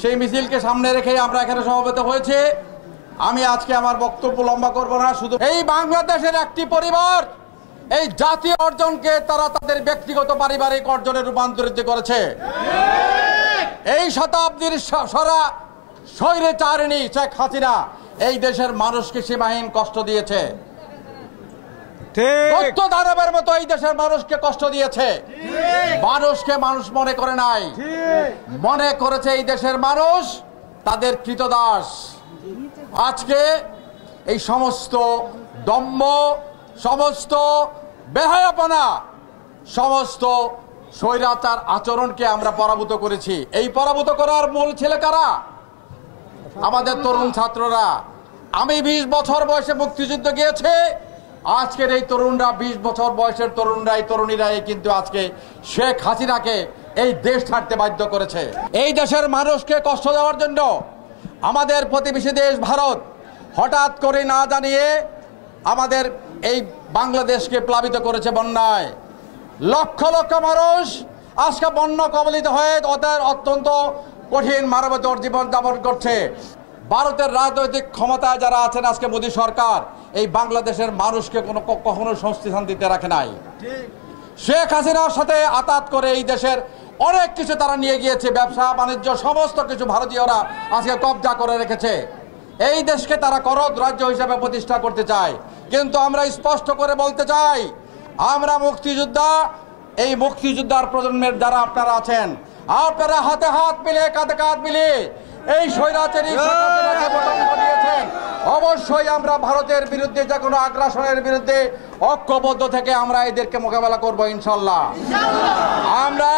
সেই মিছিলকে সামনে রেখে আমরা এখানে সমবেত হয়েছে। আমি আজকে আমার বক্তব্য লম্বা করব না, শুধু এই বাংলাদেশের একটি পরিবার এই জাতীয় অর্জনকে তারা তাদের ব্যক্তিগত পারিবারিক অর্জনে রূপান্তরিত করেছে। এই শতাব্দীর স্বৈরাচারিণী শেখ হাসিনা এই দেশের মানুষকে সীমাহীন কষ্ট দিয়েছে, দানবের মতো এই দেশের মানুষকে কষ্ট দিয়েছে। মানুষকে মানুষ মনে করে নাই, মনে করেছে এই দেশের মানুষ তাদের কৃতদাস। আজকে এই সমস্ত দম্ভ, সমস্ত বেহায়াপনা, সমস্ত স্বৈরাচার আচরণকে আমরা পরাভূত করেছি। এই পরাভূত করার মূল ছেলে কারা? আমাদের তরুণ ছাত্ররা। আমি 20 বছর বয়সে মুক্তিযুদ্ধ গিয়েছে, আজকের এই তরুণরা 20 বছর বয়সের তরুণরা, এই তরুণীরাই কিন্তু আজকে শেখ হাসিনাকে এই দেশ ছাড়তে বাধ্য করেছে। এই দেশের মানুষকে কষ্ট দেওয়ার জন্য আমাদের প্রতিবেশী দেশ ভারত হঠাৎ করে না জানিয়ে আমাদের এই বাংলাদেশকে প্লাবিত করেছে বন্যায়। লক্ষ লক্ষ মানুষ আজকে বন্যা কবলিত হয়ে ওদের অত্যন্ত কঠিন মানবতার জীবন যাপন করছে। ভারতের রাজনৈতিক ক্ষমতায় যারা আছেন আজকে মোদী সরকার, এই বাংলাদেশের মানুষকে কখনো স্বস্তি শান্তিতে রাখে নাই। শেখ হাসিনার সাথে আতাত করে এই দেশের অনেক কিছু তারা নিয়ে গিয়েছে, ব্যবসা বাণিজ্য সমস্ত কিছু ভারতীয়রা আজকে কবজা করে রেখেছে। এই দেশকে তারা করদ রাজ্য হিসেবে প্রতিষ্ঠা করতে চায়। কিন্তু আমরা স্পষ্ট করে বলতে চাই, আমরা মুক্তিযোদ্ধা, এই মুক্তিযোদ্ধার প্রজন্মের যারা আপনারা আছেন, আপনারা হাতে হাত মিলিয়ে কাঁধে কাঁধ মিলিয়ে এই স্বৈরাচারী দিয়েছেন। অবশ্যই আমরা ভারতের বিরুদ্ধে যে কোনো আগ্রাসনের বিরুদ্ধে ঐক্যবদ্ধ থেকে আমরা এদেরকে মোকাবেলা করব ইনশাল্লাহ। আমরা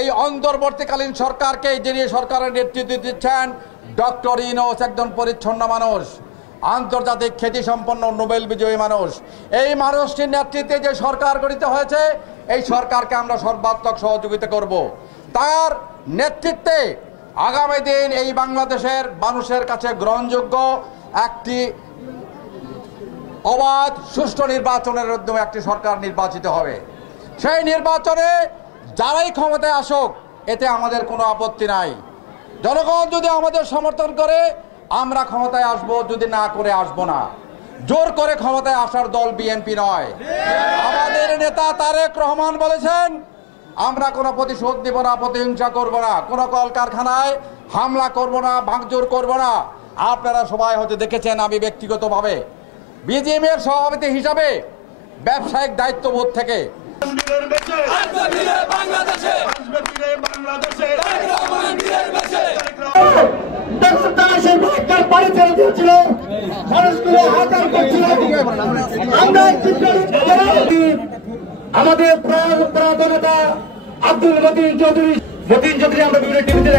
এই অন্তর্বর্তীকালীন সরকারকে, যিনি সরকারের নেতৃত্ব দিচ্ছেন, ডক্টর ইউনূস একজন পরিচ্ছন্ন মানুষ, আন্তর্জাতিক খ্যাতিসম্পন্ন নোবেল বিজয়ী মানুষ। এই মানুষটির নেতৃত্বে যে সরকার গঠিত হয়েছে, এই সরকারকে আমরা সর্বাত্মক সহযোগিতা করব। তার নেতৃত্বে আগামী দিন এই বাংলাদেশের মানুষের কাছে গ্রহণযোগ্য একটি অবাধ সুষ্ঠু নির্বাচনের মাধ্যমে একটি সরকার নির্বাচিত হবে। সেই নির্বাচনে যারাই ক্ষমতায় আসুক, এতে আমাদের কোনো আপত্তি নাই। জনগণ যদি আমাদের সমর্থন করে আমরা ক্ষমতায় আসব, যদি না করে আসব না। জোর করে ক্ষমতায় আসার দল বিএনপি নয়। আমাদের নেতা তারেক রহমান বলেছেন, আমরা কোনো প্রতিশোধ নিব না, প্রতিহিংসা করব না, কোনো কলকারখানায় হামলা করব না, ভাঙচুর করব না। আপনারা সবাই হয়তো দেখেছেন, আমি ব্যক্তিগতভাবে বিজিএমের সভাপতি হিসাবে ব্যবসায়িক দায়িত্ববোধ থেকে আমাদের প্রাণ নেতা আব্দুল মতিন চৌধুরী আমরা বিভিন্ন টিভিতে